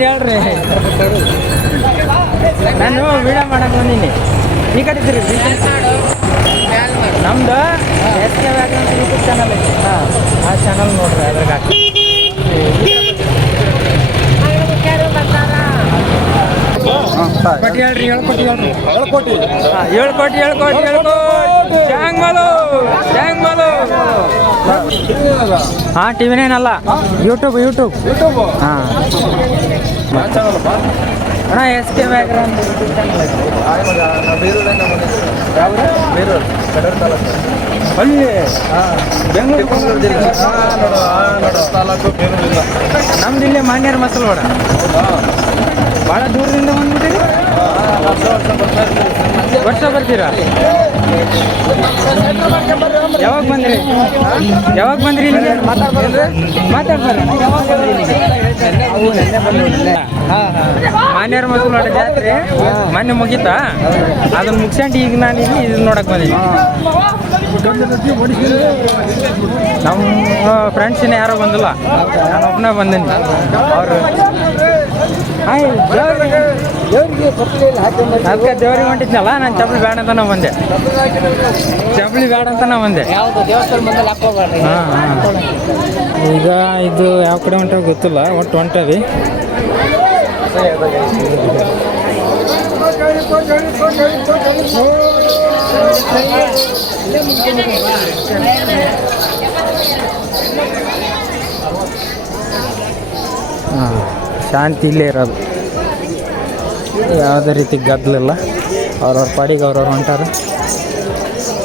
ಬಂದು ಹೇಳ್ರಿ. ನಾನು ವಿಡಿಯೋ ಮಾಡಕ್ ಬಂದೀನಿ. ಈ ಕಡೆ ಇದ್ರಿ. ನಮ್ದು S K vlog YouTube channel ಐತಿ. ಹಾಂ ಆ ಚಾನಲ್ ನೋಡ್ರಿ ಅದ್ರಾಗ ಹಾಕಿ ಹೇಳ್ರಿ ಹೇಳ್ಕೊಟ್ಟಿ ಕೋಟಿ ಹೇಳ್ರಿ. ಹೇಳ್ಕೊಟ್ಟಿ. ಹಾಂ ಹೇಳ್ಕೊಟ್ಟಿ ಹೇಳ್ಕೊಟ್ಟಿ ಹೇಳ್ಕೊಟ್ಟಿ. ಚಾಂಗ್ ಮಾಲು ಚಾಂಗ್ ಮಾಲು ಹಾಂ ಟಿ ವಿನೇನಲ್ಲ ಯೂಟ್ಯೂಬ್ ಯೂಟ್ಯೂಬ್ ಯೂಟ್ಯೂಬ್ ಹಾ. ಅಣ್ಣ ಎಸ್ ಕೆ ಅಲ್ಲಿ ಬೆಂಗಳೂರು ತಾಲೂಕು ನಮ್ದು ಇಲ್ಲೇ ಮಾನ್ಯರ ಮಸಲವಾಡ. ಭಾಳ ದೂರದಿಂದ ಬಂದ್ಬಿಟ್ಟಿರಿ? ವರ್ಷ ಬರ್ತೀರಾ? ಯಾವಾಗ ಬಂದ್ರಿ? ಯಾವಾಗ ಬಂದ್ರಿ ಇಲ್ಲಿಗೆ? ಮಾತಾಡ್ತಾರೆ ಯಾವಾಗ ಬಂದ್ರಿ ಇಲ್ಲಿಗೆ? ಮಾನ್ಯರ ಮಸಲವಾಡ ಜಾತ್ರೆ ಮೊನ್ನೆ ಮುಗೀತಾ. ಅದನ್ನ ಮುಗಿಸ್ಕೊಂಡು ಈಗ ನಾನು ಇಲ್ಲಿ ಇದನ್ನ ನೋಡಕ್ ಬಂದೀನಿ. ನಮ್ಮ ಫ್ರೆಂಡ್ಸ್ ಇನ್ನ ಯಾರೋ ಬಂದಿಲ್ಲ. ನಾನು ಒಬ್ಬನೇ ಬಂದೀನಿ. ಅವರು ಅದಕ್ಕೆ ದೇವ್ರಿಗೆ ಹೊಂಟಿದ್ನಲ್ಲ ನಾನು ಚಪ್ಪಲಿ ಬೇಡ ಅಂತ ನಾ ಬಂದೆ. ಚಪ್ಪಲಿ ಬೇಡ ಅಂತ ನಾ ಬಂದೆ. ಯಾವ್ದು ದೇವಸ್ಥಾನ ಬಂದಲ್ಲಿ ಹಾಂ ಹಾಂ. ಈಗ ಇದು ಯಾವ ಕಡೆ ಹೊಂಟ ಗೊತ್ತಿಲ್ಲ ಒಟ್ಟು ಹೊಂಟವಿ. ಹಾಂ. ಶಾಂತಿ ಇಲ್ಲೇ ಇರೋದು. ಯಾವುದೇ ರೀತಿ ಗದ್ದಲಿಲ್ಲ ಅವ್ರವ್ರ ಪಾಡಿಗೆ ಅವ್ರವ್ರು ಹೊಂಟಾರ.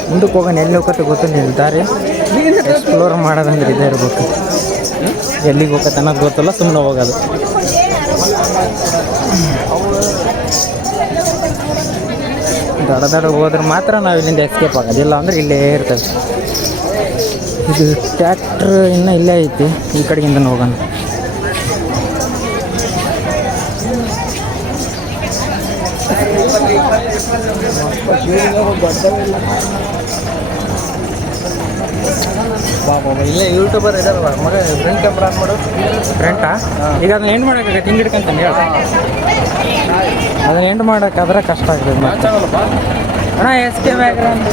ಮುಂದಕ್ಕೆ ಹೋಗೋಣ, ಎಲ್ಲಿ ಹೋಗತ್ತೆ ಗೊತ್ತು ನಿಲ್ದಾರಿ ದಾರಿ? ಎಕ್ಸ್ಪ್ಲೋರ್ ಮಾಡೋದಂದ್ರೆ ಇದೇ ಇರ್ಬೇಕು. ಎಲ್ಲಿಗೆ ಹೋಗತ್ತೆ ಅನ್ನೋದು ಗೊತ್ತಲ್ಲ ಸುಮ್ಮನೆ ಹೋಗೋದು. ದಡ ದಡ ಹೋದ್ರೆ ಮಾತ್ರ ನಾವು ಇಲ್ಲಿಂದ ಎಸ್ಕೇಪ್ ಆಗೋದಿಲ್ಲ ಅಂದ್ರೆ ಇಲ್ಲೇ ಇರ್ತದೆ ಇದು ಟ್ಯಾಕ್ಟ್ರ್ ಇನ್ನೂ ಇಲ್ಲೇ ಐತಿ. ಈ ಕಡೆಗಿಂದ ಹೋಗೋಣ. ಇಲ್ಲೇ ಯೂಟ್ಯೂಬರ್ ಇದಾರಲ್ಲ ಮಗ ಫ್ರೆಂಡ್ ಕ್ಯಾಮ್ರಾ ಆನ್ ಮಾಡು. ಫ್ರೆಂಟಾ ಈಗ ಅದನ್ನ ಎಂಡ್ ಮಾಡೋಕ್ಕಾಗತ್ತೆ ಹಿಂಗೆ ಹಿಡ್ಕೊಂತಾನೆ ಹೇಳ. ಅದನ್ನ ಎಂಡ್ ಮಾಡೋಕ್ಕಾದ್ರೆ ಕಷ್ಟ ಆಗ್ತದೆ ಅಣ್ಣ S K background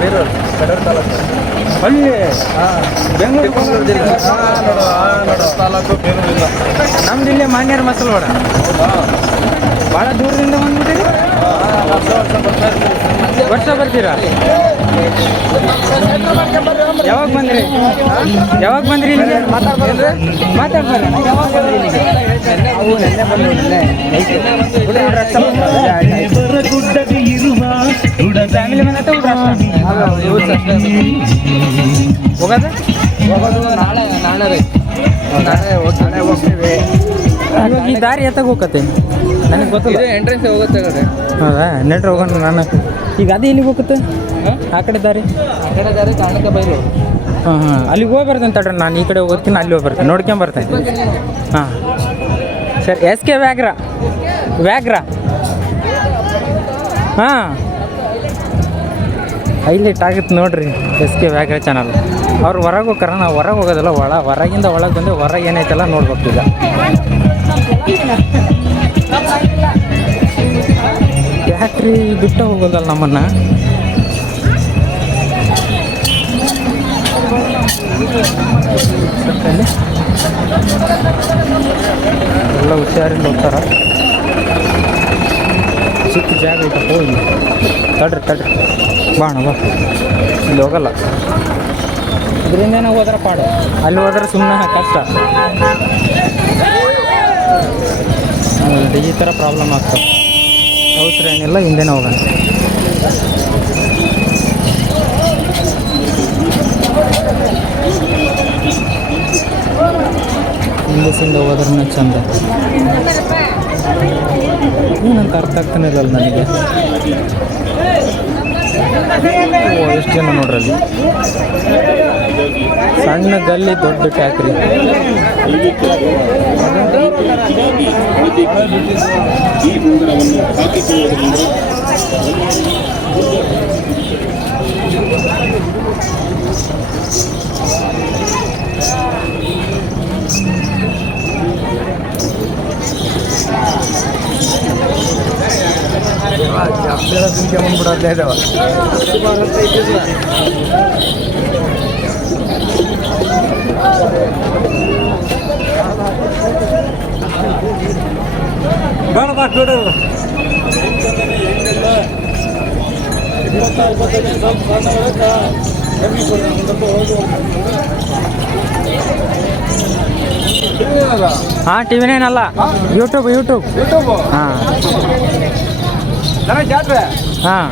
Birur Kadur taluk. ಅಲ್ಲಿ? ಬೆಂಗಳೂರು ತಾಲೂಕು ಬೇರೂರಿಂದ ನಮ್ದು ಇಲ್ಲೇ ಮಾನ್ಯರ ಮಸಲವಾಡ ಭಾಳ ದೂರದಿಂದ ಬಂದ್ಬಿಟ್ಟಿರಿ? ವರ್ಷ ಬರ್ತೀರಾ? ಯಾವಾಗ ಬಂದ್ರಿ? ಯಾವಾಗ ಬಂದ್ರಿ ಇಲ್ಲಿಗೆ? ಮಾತಾಡ್ಬಾರ್ದು ಮಾತಾಡ್ಬಾರ ಹೋಗೋದು ನಾಳೆ ನಾಳೆ ಹೋಗ್ತೀವಿ. ಇವಾಗ ಈ ದಾರಿ ಎತ್ತಾಗ ಹೋಗತ್ತೆ? ನನಗೆ ಗೊತ್ತಿಲ್ಲ. ಎಂಟ್ರೆನ್ಸ್ ಹೋಗುತ್ತೆ ಕಡೆ ಹೌದಾ? ನೆಟ್ರೆ ಹೋಗೋಣ ನಾನು ಈಗ ಅದೇ ಇಲ್ಲಿಗೆ ಹೋಗುತ್ತೆ? ಆ ಕಡೆ ದಾರಿ? ಆ ಕಡೆ ದಾರಿ ಕಾರಣಕ್ಕೆ ಬೈಲು. ಹಾಂ ಹಾಂ. ಅಲ್ಲಿಗೆ ಹೋಗಿ ಬರ್ತೇನೆ ತಡ್ರಿ ನಾನು ಈ ಕಡೆ ಹೋಗ್ತೀನಿ ಅಲ್ಲಿ ಹೋಗಿ ಬರ್ತೇನೆ. ನೋಡ್ಕೊಂಬರ್ತೇನೆ ಹಾಂ. ಸರಿ ಎಸ್ ಕೆ ವ್ಯಾಗ್ರ ವ್ಯಾಗ್ರ ಹಾಂ. ಹೈಲೈಟ್ ಆಗುತ್ತೆ ನೋಡ್ರಿ ಎಸ್ ಕೆ ವ್ಯಾಗ್ರ ಚಾನಲ್ ಅವ್ರು ಹೊರಗೆ ಹೋಗ್ತಾರ, ನಾವು ಹೊರಗೆ ಹೋಗೋದಲ್ಲ, ಒಳ ಹೊರಗಿಂದ ಒಳಗೆ ಬಂದು ಹೊರಗೆ ಏನೈತೆಲ್ಲ ನೋಡ್ಬೇಕು ಯಾಕ್ರಿ ಬಿಟ್ಟು ಹೋಗೋದಲ್ಲ ನಮ್ಮನ್ನು. ಎಲ್ಲ ಹುಷಾರಿಂದ ಹೋಗ್ತಾರ. ಚಿಕ್ಕ ಜಾಗ ಐತಪ್ಪ ತಡ್ರಿ ತಡ್ರಿ. ಬಾಣ ಬಾ. ಇಲ್ಲಿ ಹೋಗಲ್ಲ. ಇದರಿಂದೇನೆ ಹೋದ್ರೆ ಪಾಡು ಅಲ್ಲಿ ಹೋದ್ರೆ ಸುಮ್ಮನೆ ಕಷ್ಟ ಈ ಥರ ಪ್ರಾಬ್ಲಮ್ ಆಗ್ತದೆ. ಅವಸರ ಏನಿಲ್ಲ ಹಿಂದೆನೇ ಹೋಗೋಣ. ಹಿಂದಸಿಂದ ಹೋದ್ರೂ ಚಂದ. ಏನಂತ ಅರ್ಥ ಆಗ್ತಾನೆ ಇಲ್ಲ ನನಗೆ. ಎಷ್ಟು ಜನ ನೋಡ್ರಲ್ಲಿ ಸಣ್ಣ ಗಲ್ಲಿ ದೊಡ್ಡ ಟ್ಯಾಕ್ರಿ आपल्याला तुमच्या मन बुडात नाही तेव्हा ಬೇಡ ಡಾಕ್ಟರ್ ಇಪ್ಪತ್ತ ಇಪ್ಪತ್ತೈದು ಸ್ವಲ್ಪ ಸಣ್ಣ ಹೋಗಿ ಹಾಂ ಟಿ ವಿನೇನಲ್ಲ ಯೂಟ್ಯೂಬ್ ಯೂಟ್ಯೂಬ್ ಯೂಟ್ಯೂಬ್ ಹಾಂ. ಹಾಂ.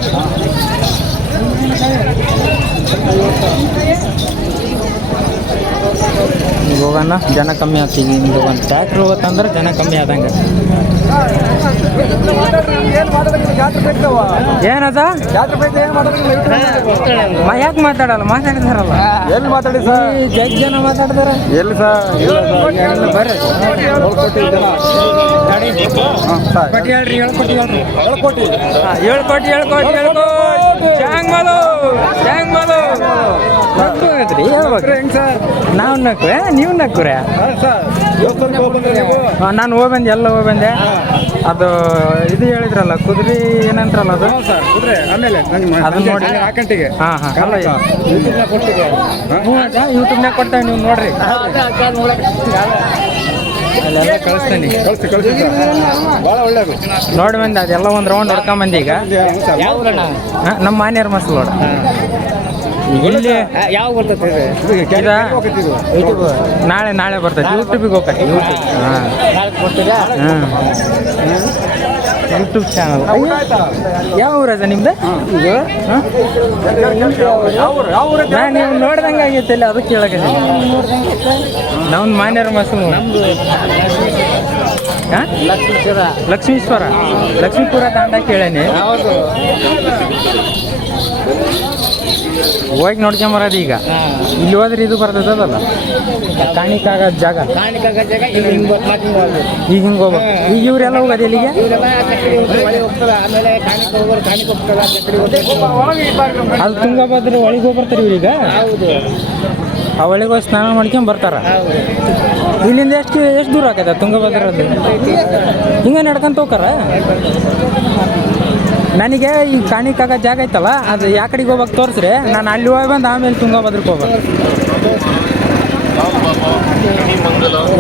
ಈಗ ಹೋಗೋಣ? ಜನ ಕಮ್ಮಿ ಆಗ್ತೀವಿ ಹಿಂಗೆ ಹೋಗೋಣ. ಟ್ರ್ಯಾಕ್ಟ್ರ್ ಹೋಗುತ್ತಂದ್ರೆ ಜನ ಕಮ್ಮಿ ಆದಂಗೆ. ಏನದ? ಯಾಕೆ ಮಾತಾಡಲ್ಲ? ಮಾತಾಡಿದಾರಲ್ಲ. ಎಲ್ಲಿ ಮಾತಾಡಿ ಸರ್? ಜಗ್ ಜನ ಮಾತಾಡ್ತಾರೆ ಎಲ್ಲಿ ಸರ್? ಬರ್ರಿ. ಹೇಳ್ಕೊಟ್ಟಿ ಜನ ಹಾಂ ಸರ್. ಕೊಟ್ಟು ಹೇಳ್ರಿ ಹೇಳ್ಕೊಟ್ಟು. ಹೇಳ್ರಿ ಹೇಳ್ಕೊಟ್ಟಿ. ಹೇಳ್ಕೊಟ್ಟು ಹೇಳ್ಕೊಟ್ಟು ಹೇಳ್ಕೊಟ್ಟು. ಚಾಂಗ್ ಮಾಲು ಚಾಂಗ್ ಮಾಲು ನಕ್ಕೋದ್ರಿ ಹೇಳ್ಬೇಕ್ರಿ ಹೆಂಗ್ ಸರ್. ನಾವು ನಕ್ರೆ ನೀವು ನಕ್ರೆ ಹಾಂ ಸರ್. ದೇವಸ್ಥಾನಕ್ಕೆ ಹೋಗಿ ನಾನು ಹೋಗ್ಬಂದೆ ಎಲ್ಲ ಹೋಗ್ಬಂದೆ ಅದು ಇದು ಹೇಳಿದ್ರಲ್ಲ ಕುದುರೆ ಏನಂತಾರಲ್ಲ ಅದು? ಸರ್ ಕುದುರೆ. ಆಮೇಲೆ ಅದನ್ನ ನೋಡಿ. ಆ ಗಂಟೆಗೆ ಹಾಂ ಹಾಂ ಯೂಟ್ಯೂಬ್ನಾಗ ಕೊಡ್ತೇವೆ ನೀವು ನೋಡ್ರಿ. ಕಳಿಸ್ತೀನಿ. ಕಳಿಸಿ ಕಳಿಸಿ ಸರ್. ಭಾಳ ಒಳ್ಳೇದು. ನೋಡಿ ಬಂದ ಅದೆಲ್ಲ ಒಂದು ರೌಂಡ್ ಹೊಡ್ಕೊಂಬಂದಿ ಈಗ. ನಮ್ಮ ಮಾನ್ಯರ ಮಸ್ಲ್ ನೋಡ. ಇಲ್ಲಿ ಯಾವ ಯೂಟ್ಯೂಬ್ ನಾಳೆ ನಾಳೆ ಬರ್ತೈತೆ. ಯೂಟ್ಯೂಬಿಗೆ ಹೋಗ್ತೈತೆ ಯೂಟ್ಯೂಬ್ ಹಾಂ. ಯೂಟ್ಯೂಬ್ ಚಾನಲ್ ಯಾವ ಊರದ ನಿಮ್ದು? ಇದು? ನಾ ನೀವು ನೋಡ್ದಂಗೆ ಆಗೈತೆ ಅಲ್ಲಿ ಅದಕ್ಕೆ ಕೇಳಕ್ಕೆ ನಮ್ದು ಮಾನ್ಯರ ಮಸಲು ಹಾಂ? ಲಕ್ಷ್ಮೀಶ್ವರ. ಲಕ್ಷ್ಮೀಶ್ವರ. ಲಕ್ಷ್ಮೀಪುರ ತಾಂಡ ಕೇಳೇನಿ. ಹೋಗಿ ನೋಡ್ಕೊಂಬರೋದು ಈಗ. ಇಲ್ಲಿ ಹೋದ್ರೆ ಇದು ಬರ್ತದಲ್ಲ ಕಾಣಿಕಾಗ ಜಾಗ. ಈಗ ಹಿಂಗ್ ಹೋಗ್ಬೇಕು. ಈಗ ಇವರೆಲ್ಲ ಹೋಗೋದು ಇಲ್ಲಿಗೆ? ಅಲ್ಲಿ ತುಂಗಭದ್ರ ಒಳಗೆ ಹೋಗಿ ಬರ್ತಾರೆ ಇವ್ರೀಗ ಆ ಒಳಗೆ ಹೋಗಿ ಸ್ನಾನ ಮಾಡ್ಕೊಂಡ್ ಬರ್ತಾರ? ಇಲ್ಲಿಂದ ಎಷ್ಟು ಎಷ್ಟು ದೂರ ಆಕೈತೆ ತುಂಗಭದ್ರದ್ದು? ಹಿಂಗೆ ನಡ್ಕೊಂತ ಹೋಗಾರ ನನಗೆ ಈ ಕಾಣಿಕಾಗ ಜಾಗ ಐತಲ್ಲ, ಅದು ಯಾ ಕಡೆಗೆ ಹೋಗ್ಬೇಕು ತೋರಿಸ್ರಿ. ನಾನು ಅಲ್ಲಿ ಹೋಗಿ ಬಂದು ಆಮೇಲೆ ತುಂಗಭದ್ರಕ್ಕೆ ಹೋಗ್ಬೇಕು.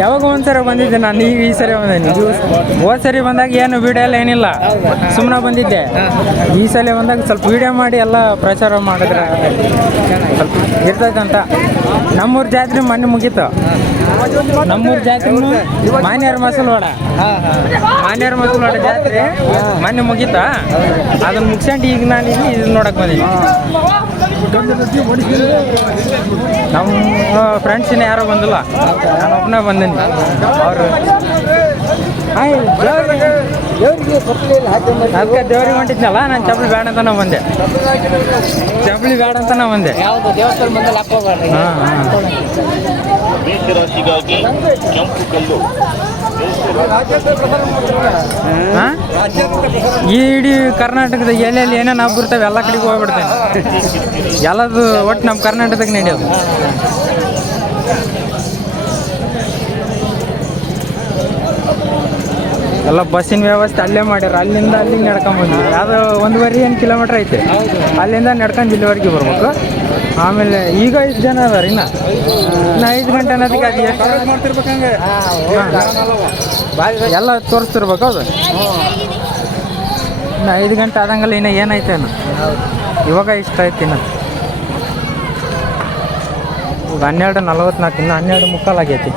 ಯಾವಾಗ ಒಂದ್ಸರಿ ಬಂದಿದ್ದೆ ನಾನು, ಈಗ ಈ ಸರಿ ಬಂದಿದ್ದೀನಿ. ಹೋದ್ ಸರಿ ಬಂದಾಗ ಏನು ವಿಡಿಯೋ ಎಲ್ಲ ಏನಿಲ್ಲ. ಸುಮ್ಮನೆ ಬಂದಿದ್ದೆ. ಈ ಸಲ ಬಂದಾಗ ಸ್ವಲ್ಪ ವಿಡಿಯೋ ಮಾಡಿ ಎಲ್ಲ ಪ್ರಚಾರ ಮಾಡಿದ್ರೆ ಸ್ವಲ್ಪ ಇರ್ತೈತಂತ. ನಮ್ಮೂರು ಜಾತ್ರೆ ಮೊನ್ನೆ ಮುಗೀತು. ನಮ್ಮೂರ ಜಾತ್ರೆ ಮಾನ್ಯರ ಮಸಲವಾಡ. ಮಾನ್ಯರ ಮಸಲವಾಡ ಜಾತ್ರೆ ಮೊನ್ನೆ ಮುಗೀತಾ. ಅದನ್ನ ಮುಗಿಸ್ಕೊಂಡು ಈಗ ನಾನು ಇಲ್ಲಿ ಇದು ನೋಡಕ್ ಬಂದೀನಿ. ನಮ್ಮ ಫ್ರೆಂಡ್ಸ್ ಇನ್ನ ಯಾರೋ ಬಂದಿಲ್ಲ. ನಾನು ಒಬ್ಬನೇ ಬಂದೀನಿ. ಅವರು ಅದಕ್ಕೆ ದೇವ್ರಿಗೆ ಹೊಂಟಿದ್ನಲ್ಲ ನಾನು ಚಪ್ಪಲಿ ಬೇಡ ಅಂತ ನಾ ಬಂದೆ. ಚಪ್ಪಲಿ ಬೇಡ ಅಂತ ನಾ ಬಂದೆ. ಹಾಂ ಹಾಂ. ಮೇಷರಾಶಿಗಾಗಿ ಕೆಂಪು ಕಲ್ಲು. ಇಡೀ ಕರ್ನಾಟಕದ ಎಲ್ಲೆಲ್ಲಿ ಏನೇನು ಹಬ್ಬ ಇರ್ತವೆ ಎಲ್ಲ ಕಡೆಗೆ ಹೋಗ್ಬಿಡ್ತೇನೆ. ಎಲ್ಲದು ಒಟ್ಟು ನಮ್ಮ ಕರ್ನಾಟಕದಾಗ ನಡೆಯೋದು. ಎಲ್ಲ ಬಸ್ಸಿನ ವ್ಯವಸ್ಥೆ ಅಲ್ಲೇ ಮಾಡ್ಯಾರ. ಅಲ್ಲಿಂದ ಅಲ್ಲಿಗೆ ನಡ್ಕೊಂಬಂದ್ವಿ ಅದು ಒಂದುವರೆ ಏನು ಕಿಲೋಮೀಟ್ರ್ ಐತೆ. ಅಲ್ಲಿಂದ ನಡ್ಕೊಂಡು ಇಲ್ಲಿವರೆಗೆ ಬರ್ಬೇಕು. ಆಮೇಲೆ ಈಗ ಐದು ಜನ ಅದಾರ ಇನ್ನ. ಇನ್ನು ಐದು ಗಂಟೆ ಅನ್ನೋದಕ್ಕೆ ಅದು ಎಷ್ಟು ಎಲ್ಲ ತೋರಿಸ್ತಿರ್ಬೇಕು ಅದು ಇನ್ನು ಐದು ಗಂಟೆ ಆದಂಗಲ್ಲ ಇನ್ನು ಏನೈತೆ ಇವಾಗ ಇಷ್ಟ ಆಯ್ತು ಇನ್ನು. ಈಗ ಹನ್ನೆರಡು ನಲವತ್ನಾಲ್ಕು ಇನ್ನು ಹನ್ನೆರಡು ಮುಕ್ಕಾಲು ಆಗೈತಿ.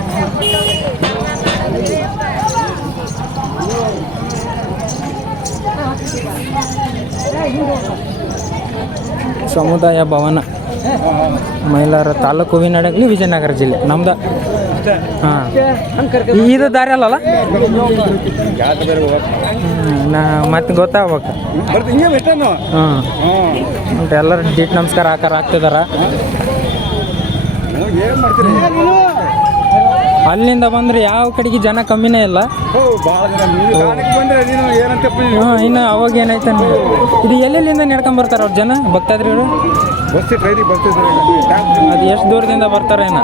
ಸಮುದಾಯ ಭವನ. ಮೈಲಾರ ತಾಲೂಕು ಹೂವಿನಡಗಲಿ ವಿಜಯನಗರ ಜಿಲ್ಲೆ. ನಮ್ದ, ಹಾಂ. ಇದು ದಾರಿ ಅಲ್ಲಲ್ಲ? ನಾ ಮತ್ತೆ ಗೊತ್ತಾಗ್ಬೇಕು. ಹಾಂ ಎಲ್ಲರೂ ಡೀಟ್ ನಮಸ್ಕಾರ ಹಾಕಾರ ಹಾಕ್ತಿದಾರ. ಅಲ್ಲಿಂದ ಬಂದ್ರೆ ಯಾವ ಕಡೆಗೆ ಜನ ಕಮ್ಮಿನೇ ಇಲ್ಲ. ಹಾಂ ಇನ್ನು ಅವಾಗ ಏನಾಯ್ತ ಇದು ಎಲ್ಲೆಲ್ಲಿಂದ ನಡ್ಕೊಂಡ್ ಬರ್ತಾರ ಅವ್ರ ಜನ? ಭಕ್ತಾದ್ರಿ ಇವರು ಅದು ಎಷ್ಟು ದೂರದಿಂದ ಬರ್ತಾರ ಏನ?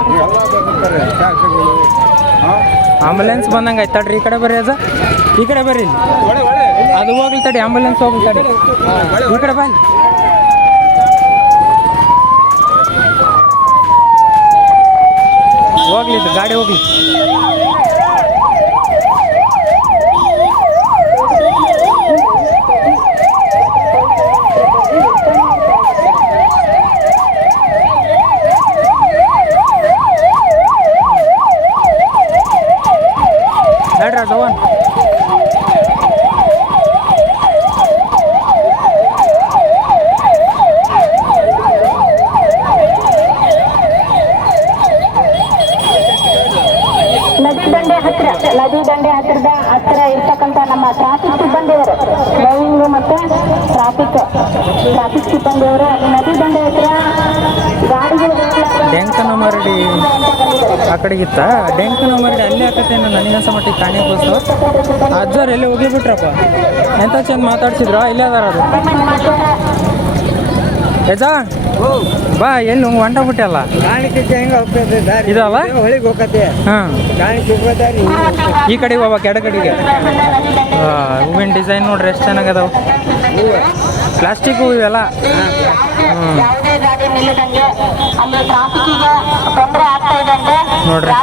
ಆಂಬುಲೆನ್ಸ್ ಬಂದಂಗೆ ಆಯ್ತು ತಡ್ರಿ ಈ ಕಡೆ ಬರ್ರಿ ಅದ ಈ ಕಡೆ ಬರ್ರಿ ಅದು ಹೋಗ್ಲಿ ತಡಿ ಆಂಬುಲೆನ್ಸ್ ಹೋಗ್ಲಿ ತಡಿ. ಈ ಕಡೆ ಬನ್ನಿ. ಹೋಗ್ಲಿ ಇದು ಗಾಡಿ ಹೋಗ್ಲಿ ನಡ್ರಿ ದವನ್ ನದಿ ದಂಡೆ ಹತ್ತಿರ ನದಿ ದಂಡೆ ಹತ್ತಿರದ ಹತ್ತಿರ ಇರ್ತಕ್ಕಂಥ ನಮ್ಮ ಟ್ರಾಫಿಕ್ ಸಿಬ್ಬಂದಿಯವರು, ಡ್ರೈವಿಂಗ್ ಮತ್ತೆ ಟ್ರಾಫಿಕ್ ಟ್ರಾಫಿಕ್ ಸಿಬ್ಬಂದಿಯವರು ನದಿ ದಂಡೆ ಹತ್ತಿರ ಡೆಂಕನ ಮರಡಿ ಆ ಕಡೆಗಿತ್ತ ಡೆಂಕನ ಮರಡಿ ಅಲ್ಲೇ ಹಾಕತ್ತೇನು ನನಗೆ ಮಟ್ಟಿಗೆ ಕಾಣಿ ಬಸ್ಸು ಅಜ್ಜವ್ರು ಎಲ್ಲಿ ಹೋಗಿ ಬಿಟ್ರಪ್ಪ. ಎಂತ ಚಂದ ಮಾತಾಡ್ಸಿದ್ರು? ಇಲ್ಲೇ ಅದಾರ ಅದು. ಯಜ? ಬಾ ಎಲ್ಲಿ ಹಂಗೆ ಹೊಂಟ ಬಿಟ್ಟಲ್ಲ ಕಾಣಿಕೆ ಹೆಂಗೆ ಹೋಗ್ತದೆ ದಾರಿ? ಇದಲ್ಲ ಹೊಳಿಗೆ ಹೋಗತ್ತೆ? ಹಾಂ. ಕಾಣಿಕೆ ಹೋಗೋ ದಾರಿ. ಈ ಕಡೆ ಹೋಗ್ಬೇಕು ಎಡ ಕಡೆಗೆ. ಹೂವಿನ ಡಿಸೈನ್ ನೋಡ್ರಿ ಎಷ್ಟು ಚೆನ್ನಾಗದಾವ. ಪ್ಲಾಸ್ಟಿಕ್ ಹೂವು ಇವೆಲ್ಲ? ಹ್ಞೂ ಯಾವುದೇ ಗಾಡಿ ನಿಲ್ಲದಂಗೆ ಅಲ್ಲಿ ಟ್ರಾಫಿಕ್ಕಿಗೆ ತೊಂದರೆ ಆಗ್ತಾ ಇದೆ ಅಂದ್ರೆ ನೋಡ್ರಿ.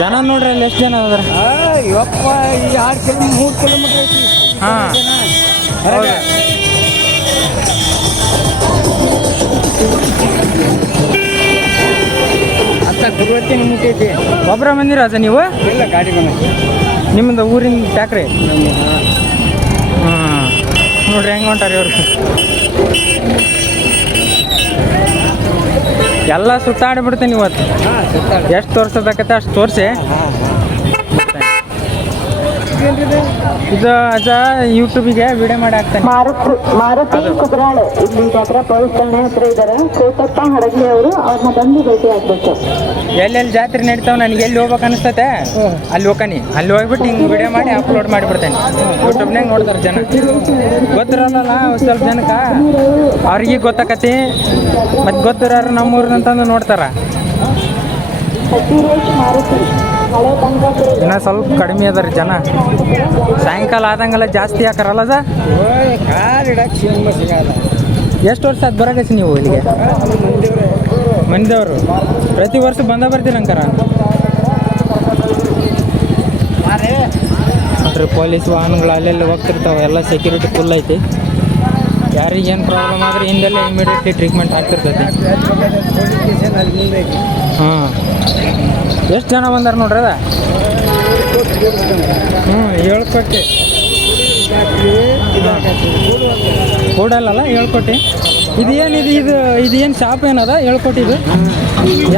ಜನ ನೋಡ್ರಿ ಅಲ್ಲಿ ಎಷ್ಟು ಜನ ಅದ್ರ? ಆ, ಯಪ್ಪ ಈ ಆರು ಕಿಲೋ ಮೂರು ಕಿಲೋಮೀಟರ್ ಐತಿ. ಹಾಂ. ಹೊರಗೆ. ನಿಂತೈತಿ ಒಬ್ಬರ ಬಂದಿರ ಅದ ನೀವು? ಇಲ್ಲ ಗಾಡಿ ಬಂದ. ನಿಮ್ಮದು ಊರಿನ ಟ್ಯಾಕ್ರಿ ಹಾಂ. ನೋಡ್ರಿ ಹೆಂಗೆ ಹೊಂಟಾರಿ ಅವ್ರು? ಎಲ್ಲ ಸುತ್ತಾಡಿಬಿಡ್ತೀನಿ ಇವತ್ತು. ಎಷ್ಟು ತೋರ್ಸೋದಕ್ಕತ್ತೆ ಅಷ್ಟು ತೋರಿಸಿ. ಇದು ಅದ ಯೂಟ್ಯೂಬಿಗೆ ವಿಡಿಯೋ ಮಾಡಿ ಹಾಕ್ತಾನೆ. ಮಾರುತಿ ಮಾರುತಿ ಇಲ್ಲಿ ಹತ್ರ ಪೊಲೀಸ್ ಠಾಣೆ ಹತ್ರ ಇದ್ದಾರೆ ಕೋಟಪ್ಪ ಹಡಗಲಿ ಅವರು ಅವ್ರನ್ನ ಬಂದು ಭೇಟಿ ಆಗ್ಬೇಕು. ಎಲ್ಲೆಲ್ಲಿ ಜಾತ್ರೆ ನಡೀತಾವ ನನಗೆ ಎಲ್ಲಿ ಹೋಗ್ಬೇಕು ಅನಿಸ್ತತೆ? ಅಲ್ಲಿ ಹೋಗ್ಕನಿ. ಅಲ್ಲಿ ಹೋಗ್ಬಿಟ್ಟು ಹಿಂಗೆ ವಿಡಿಯೋ ಮಾಡಿ ಅಪ್ಲೋಡ್ ಮಾಡಿಬಿಡ್ತೇನೆ. ಯೂಟ್ಯೂಬ್ನಾಗ ನೋಡ್ತಾರೆ ಜನ. ಗೊತ್ತಿರಲ್ಲ ಒಂದ್ ಸ್ವಲ್ಪ ಜನಕ್ಕೆ? ಅವ್ರಿಗೆ ಗೊತ್ತಾಕತಿ. ಮತ್ತು ಗೊತ್ತಿರೋರು ನಮ್ಮೂರಿನಂತಂದು ನೋಡ್ತಾರ. ಮಾರುತಿ. ಇನ್ನ ಸ್ವಲ್ಪ ಕಡಿಮೆ ಅದಾರ ಜನ. ಸಾಯಂಕಾಲ ಆದಂಗೆಲ್ಲ ಜಾಸ್ತಿ ಹಾಕಾರಲ್ಲ ಸರ್? ಎಷ್ಟು ವರ್ಷ ಅದು ಬರಕಸಿ ನೀವು ಇಲ್ಲಿಗೆ? ಮಂದಿದವರು ಪ್ರತಿ ವರ್ಷ ಬಂದ ಬರ್ತೀರಿ ಅಂಕಾರ? ನೋಡ್ರಿ ಪೊಲೀಸ್ ವಾಹನಗಳು ಅಲ್ಲೆಲ್ಲ ಹೋಗ್ತಿರ್ತಾವೆ, ಎಲ್ಲ ಸೆಕ್ಯೂರಿಟಿ ಫುಲ್ ಐತಿ. ಯಾರಿಗೇನು ಪ್ರಾಬ್ಲಮ್ ಆದ್ರೆ ಹಿಂದೆಲ್ಲ ಇಮಿಡಿಯೇಟ್ಲಿ ಟ್ರೀಟ್ಮೆಂಟ್ ಆಗ್ತಿರ್ತೈತಿ. ಹಾಂ. ಎಷ್ಟು ಜನ ಬಂದಾರ ನೋಡ್ರಿ ಅದ? ಹ್ಞೂ ಏಳು ಕೋಟಿ ಹೇಳ್ಕೊಟ್ಟಿ ಏಳು ಕೋಟಿ ಇದು ಇದು ಇದು ಏನು ಶಾಪ್ ಏನದ ಏಳು ಕೋಟಿ ಇದು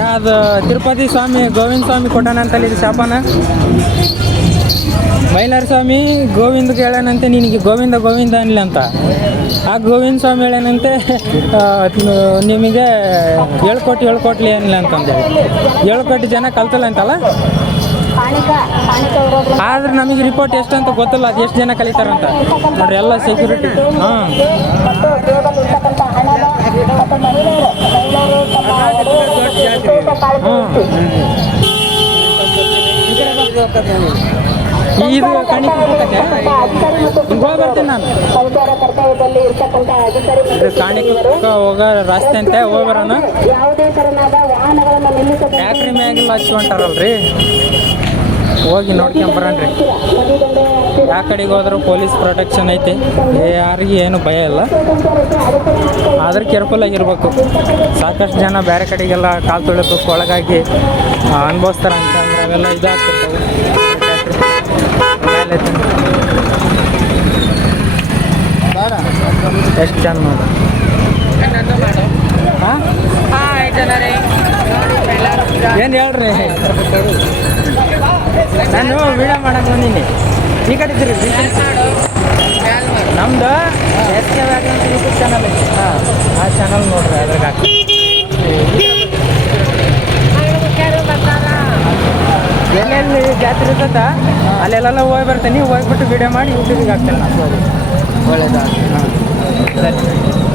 ಯಾವ್ದು ತಿರುಪತಿ ಸ್ವಾಮಿ, ಗೋವಿಂದ ಸ್ವಾಮಿ ಕೊಟ್ಟಾನ ಅಂತಲ್ಲಿ ಇದು ಶಾಪನ? ಮೈಲಾರ ಸ್ವಾಮಿ ಗೋವಿಂದ ಕೇಳ್ಯಾನಂತೆ, ನಿನಗೆ ಗೋವಿಂದ ಗೋವಿಂದ ಅನ್ಲಿ ಅಂತ. ಆ ಗೋವಿಂದ ಸ್ವಾಮಿ ಹೇಳೇನಂತೆ ನಿಮಗೆ ಹೇಳ್ಕೊಟ್ಟು ಹೇಳ್ಕೊಟ್ಲಿ ಏನಿಲ್ಲ ಕೋಟಿ ಹೇಳ್ಕೊಟ್ಟು ಜನ ಕಲ್ತಲ್ಲ ಅಂತಲ್ಲ? ಆದ್ರೆ ನಮಗೆ ರಿಪೋರ್ಟ್ ಎಷ್ಟು ಅಂತ ಗೊತ್ತಿಲ್ಲ, ಅದು ಎಷ್ಟು ಜನ ಕಲಿತಾರಂತ ನೋಡ್ರಿ, ಎಲ್ಲ ಸೆಕ್ಯೂರಿಟಿ ಹಾಂ. ಮತ್ತು ಇದು ಕಾಣಿಕೆ ನಾನು. ಇದು ಕಾಣಿಕೆ ಹೋಗೋ ರಸ್ತೆ ಅಂತ ಹೋಗ್ಬರೋಣ ಟ್ಯಾಕ್ರಿ ಮ್ಯಾಗೆಲ್ಲ ಹಚ್ಕೊಂಟಾರಲ್ರಿ ಹೋಗಿ ನೋಡ್ಕೊಂಬರಣ್ರಿ ಯಾವ ಕಡೆಗೆ ಹೋದ್ರೂ ಪೊಲೀಸ್ ಪ್ರೊಟೆಕ್ಷನ್ ಐತಿ. ಯಾರಿಗೆ ಏನು ಭಯ ಇಲ್ಲ. ಆದ್ರೆ ಕೇರ್ಫುಲ್ ಆಗಿರ್ಬೇಕು. ಸಾಕಷ್ಟು ಜನ ಬೇರೆ ಕಡೆಗೆಲ್ಲ ಕಾಲು ತೊಳಿಬೇಕು ಒಳಗಾಗಿ ಅನುಭವಿಸ್ತಾರೆ ಅಂತಂದ್ರೆ ಅವೆಲ್ಲ ಇದಾಗ್ತಿರ್ತವೆ ಎಷ್ಟು ಚಂದ ನೋಡಿ. ಹಾಂ? ಏನು ಹೇಳ್ರಿ? ನಾನು ವೀಡಿಯೋ ಮಾಡಕ್ಕೆ ಬಂದೀನಿ. ಈ ಕಡೆ ನಮ್ದು ಎಸ್ ಕೆ ವ್ಯಾಗ್ ಅಂತ ಯೂಟ್ಯೂಬ್ ಚಾನಲ್ ಐತಿ. ಹಾಂ ಆ ಚಾನಲ್ ನೋಡ್ರಿ ಅದ್ರಾಗ ಹಾಕಿ ಎಲ್ಲೆಲ್ಲಿ ಜಾತ್ರೆ ಇರ್ತದ? ಅಲ್ಲೆಲ್ಲ ಹೋಗಿ ಬರ್ತೀನಿ ಹೋಗ್ಬಿಟ್ಟು ವಿಡಿಯೋ ಮಾಡಿ ಯೂಟ್ಯೂಬಿಗೆ ಹಾಕ್ತೇನೆ ನಾನು. ಒಳ್ಳೇದಾಗ ಹಾಂ. ಸರಿ